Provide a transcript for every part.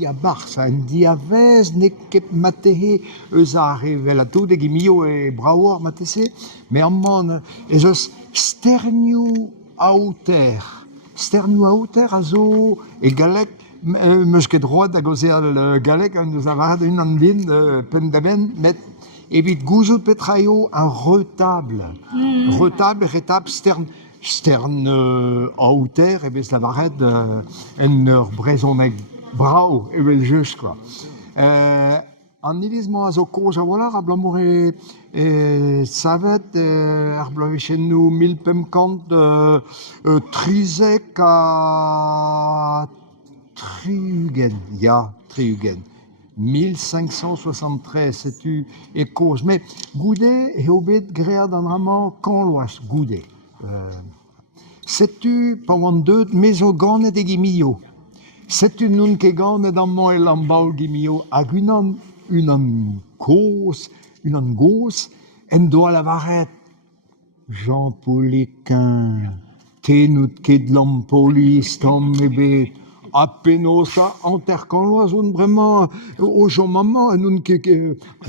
diabars, un diavez, ne ket matehe, eus a revelato de gimio e braouar matese, mais amman, eus sterniou aouter. Sterniou aouter a zo e galek, meus ket droit da goze al galek, an eus avaret un an din, pendaben, met evit gouzout petraio un retable. Retable, stern aouter, e bez lavaret en ur brezhoneg brao, e vel just, quoi. An iliz-mañ a zo koz a walar, a blamour savet, ar blavechennoù 1500 trizek a triugen, ya, triugen. 1573, setu e koz. Mais goude eo bet gread an amañ kanloas goude. Setu pa oan deut mezo ganet e gimio. Setu nun ket ganet amañ e lambaoul gimio hag unan gos en doa lavaret Jean-Paul Équin, tenout ket lampolis tamm ebet, a penosa anterkanloaz on bremañ o jo maman nun ket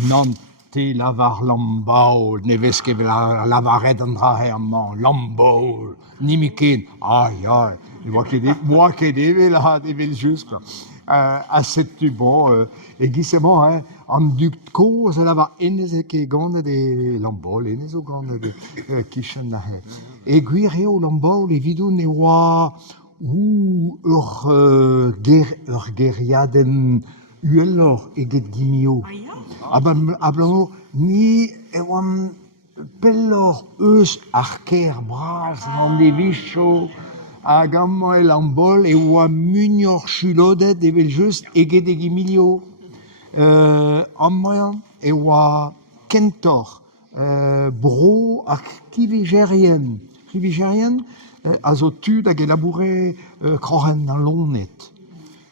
nan te lavar lambaoul, ne vez ket lavaret an dra amañ, lambaoul, nimiket, ai, moa ket evel just, quoi. A setu bon, e gisemañ, an dud koz a lavar enez ket ganet e lambaoul, enez o ganet kichen na he. E gwir eo lambaoul evidoun e oa ur geriadenn uelor eget gimio. Ablammo, ni e oan pellor eus ar ker bras an evicho, hag amañ e lambaoul e oa mugnor chulodet evel just eget e gimio. Amañ e oa kentor, bro ar kivigerien. Kivigerien a zo tud hag e laboure krochen an lonet.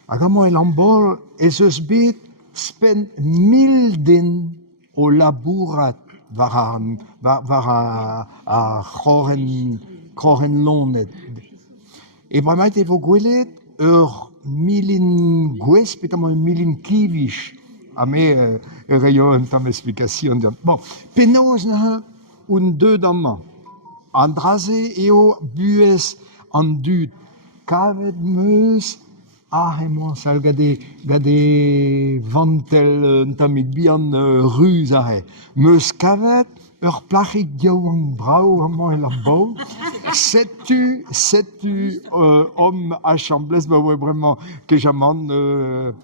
Hag amañ e lambaoul ez eus bet spen 1000 den o labourat war a krochen lonet. E bremaet e vo gwelet ur milin gwez, pet amañ milin kivich, ha me eo un tamm esplikation. Bon, penaos na un deud amañ. An draze eo buez an dud. Kavet meus emañ sal gade vantel un tammig bihan ruz are. Meus kavet ur plachig diaouan brao amañ e lambaoul. Setu om a chamblez, ba oe bremañ kejaman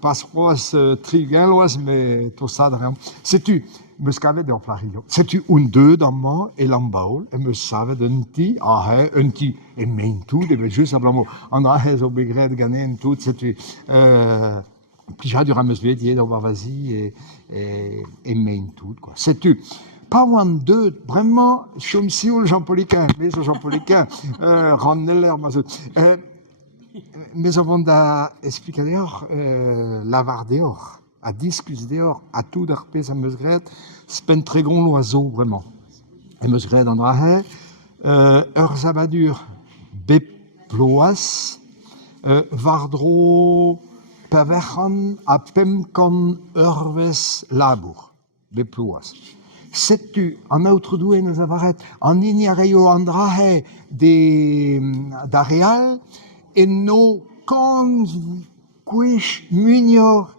pas c'hoaz trigenloaz, me tosad ream. Setu meus kavet ur plachig. Setu un deud amañ e lambaoul, e meus savet un ti, un ti e main tout, e just ablammo an ahez o begret ganen tout, setu plijadur am eus bet yed o barvazi e main tout, quoi. Setu pa oan deud, bremañ, chom sioul Jean-Paul Équin, mezo Jean-Paul Équin, ran neller ma zot. Mezo vant da esplikadeoc'h lavar deoc'h, a diskus deoc'h, a tout ar pezh am eus gret, spen tregon loazo, bremañ. Em eus gret an dra-he, ur zabadur bep ploaz, war-dro pevec'han a pemkan eurvezh labour, bep ploaz. Setu, an aotrou-douenn eus avaret, an hini a reio an dra-he da real, en no kant gwech mugnor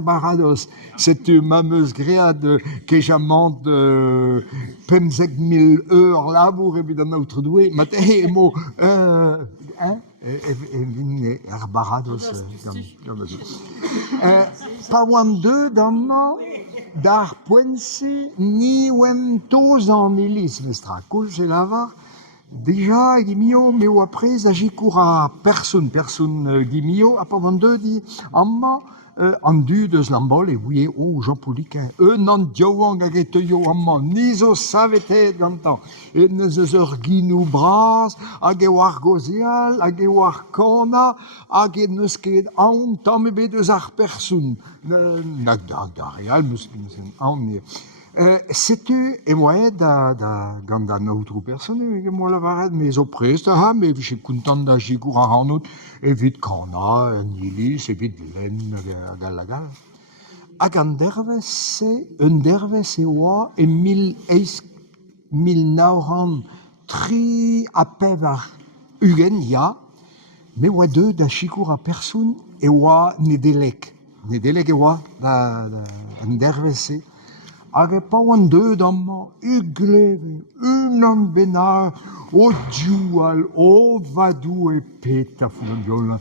baradoz. Setu ma meus gread kejamant 50.000 eur labour evit an aotrou-douenn, mat emo vin baradoz. Pa oan deud amañ d'ar poense ni oem toz an iliz mestra. Koulz e lavar, deja e gimio, me oa prez a jikour a person gimio, a pa oan deud amañ an dud eus lambaoul e ouie Jean-Paul Équin. An diaouan hag e teuio amañ, ni zo savetet gantañ. Eus eus ur ginou bras, hag eo ar gozeal, hag eo ar kana, hag e neus ket aon tamm ebet eus ar person. Nag da real, meus an Sais-tu, et moi, gant an autre personne, moi la varet, mes oprest, mais je suis content d'agir à un autre, evit Kana, un Ilis, evit Len, gal. Hag un derves e oa, e 1903 a pev ar ugen, ya, me oa deux da chikour a persoun e oa nedelek. Nedelek e oa un derves e. Hag e pa oan deud amman, ugleve, unan benar, o dual, o vadou e pet a foun an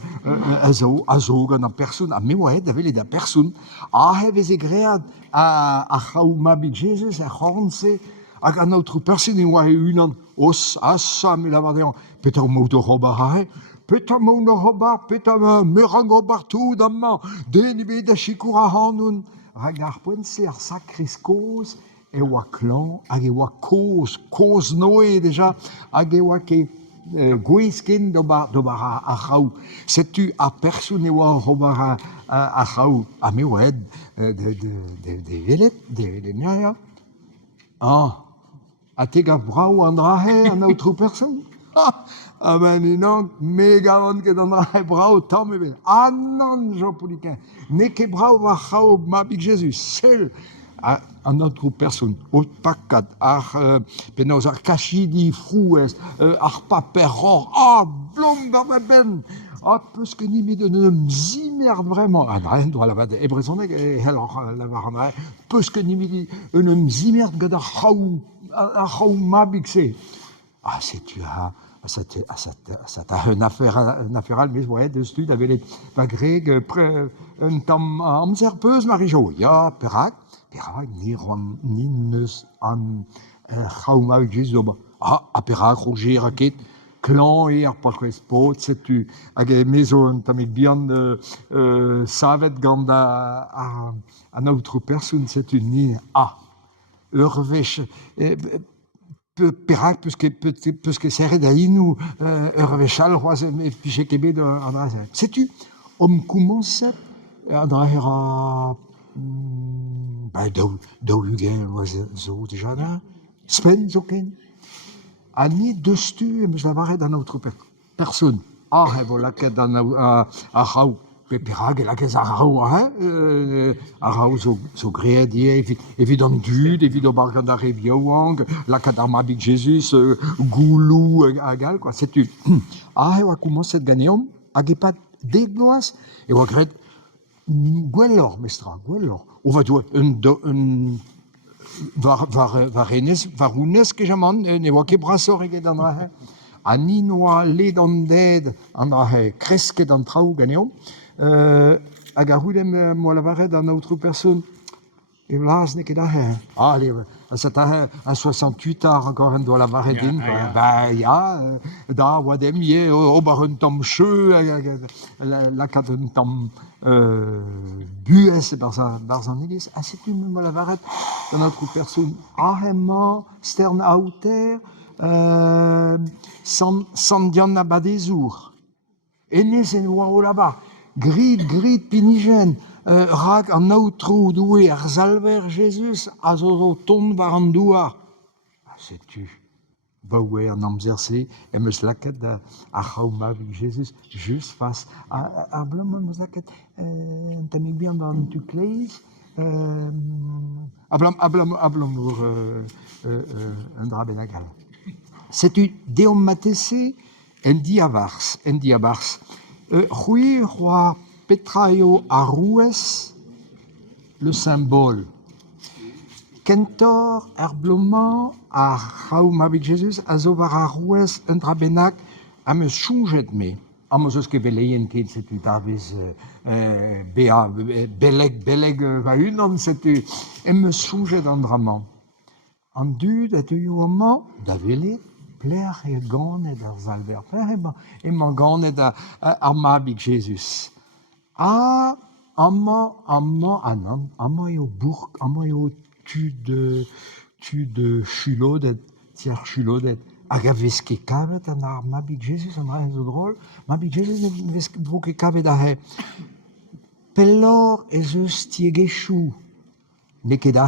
a zo gant a persoun, a me oa da vele da persoun, a hevez e gread a chaou mabig Jesus, a c'hornse, hag an autre persoun e oa e unan, os, asa me lavardean, pet ar mout o robar a pet ar mout o robar, pet ar merang o bartout amman, den ebe da chikour a hanoun, hag ar poense ar sakris koz e oa klan hag e oa koz noe deja hag e oa ket gouezken d'obar a c'haou. Setu a persoun e oa robar a c'haou. A me oa de velet, de miaia. A te gav brao an drahe an autre persoun. Ah ben inan, mega an ket an drahe brao tamm e ben. Ah non, Jean Pouliquin, ne ket brao va c'hao mabig Jesus, sel an autre persoun. O pakad, ar penaos ar kachidi frouez, ar paper ror, blom da ben. Peus ket nimit un zimerd vraiment. An doa lavad e brezhoneg e hel lavar an drahe. Peus ket nimit un zimerd gant ar c'hao mabig se. Setu ça t'a un affaire, mais ouais, de stud avait les greg un tam amzer peus marijo. Ya, perak, ni neus an chaoum avec Jesus. A perak, Roger, raket, clan et ar palquez pot, setu, hag e mezo tamek bihan savet gant an autre personne, setu ni urvech, perak peus ket serret a inou ur vechal c'hoaz e pichek ebet an dra. Setu, koummonset an dra a daou ugen zo deja da, spen zo ken. A ni deustu eus lavaret an autre persoun. Vo laket a c'haou. Perak e lakez a c'haou a c'haou zo greed evit an dud, evit o bar gant ar e biaouank, lakat ar mabig Jesus, goulou a gal, quoi. Setu, oa koummonset ganeomp, hag e pat dek bloaz, e oa gret gwellor, mestra, gwellor. O va doa var ounez kejaman, ne oa ket brasor eget an dra. A ni noa led an ded an dra kresket an traoù ganeomp, hag ar roulem moa lavaret an autre persoun, e vlas ne ket ahe. Ça t'a un 68 ar encore un doa lavaret din. Da oadem ye, ober un tamm cheu, lakat un tamm buez barz an iliz. Setu moa lavaret an autre persoun. Hemman, stern aouter, sandian na badezour. Enez en oa o lava. Grid pinigen, rak an aotrou doue ar zalver Jesus a zo ton war an douar. Setu, baoue an amzer-se, eus laket a c'haou mabig Jesus, just fas. Ar blom eus laket un tamek bihan war an tukleiz, a blom un dra ben a gal. Setu, deom matese en diavars. C'hwi c'hoar petraio a rouez le symbole. Kentor er bloman a c'haou mabig Jesus a zo war a rouez un dra bennak a meus chounjet me. A meus eus ket veleien ket setu davez beleg va unan setu. E meus chounjet an draman. An dud et eo amman da velet pler e ganet ar zalver. Pler emañ ganet ar mabig Jesus. Amman eo bourk, amman eo tud chulodet, tier chulodet. Hag a vez ket kavet an ar mabig Jesus an dra zo drol. Mabig Jesus ne vez vo ket kavet a pellor ez eus tiegezhioù. Ne ket a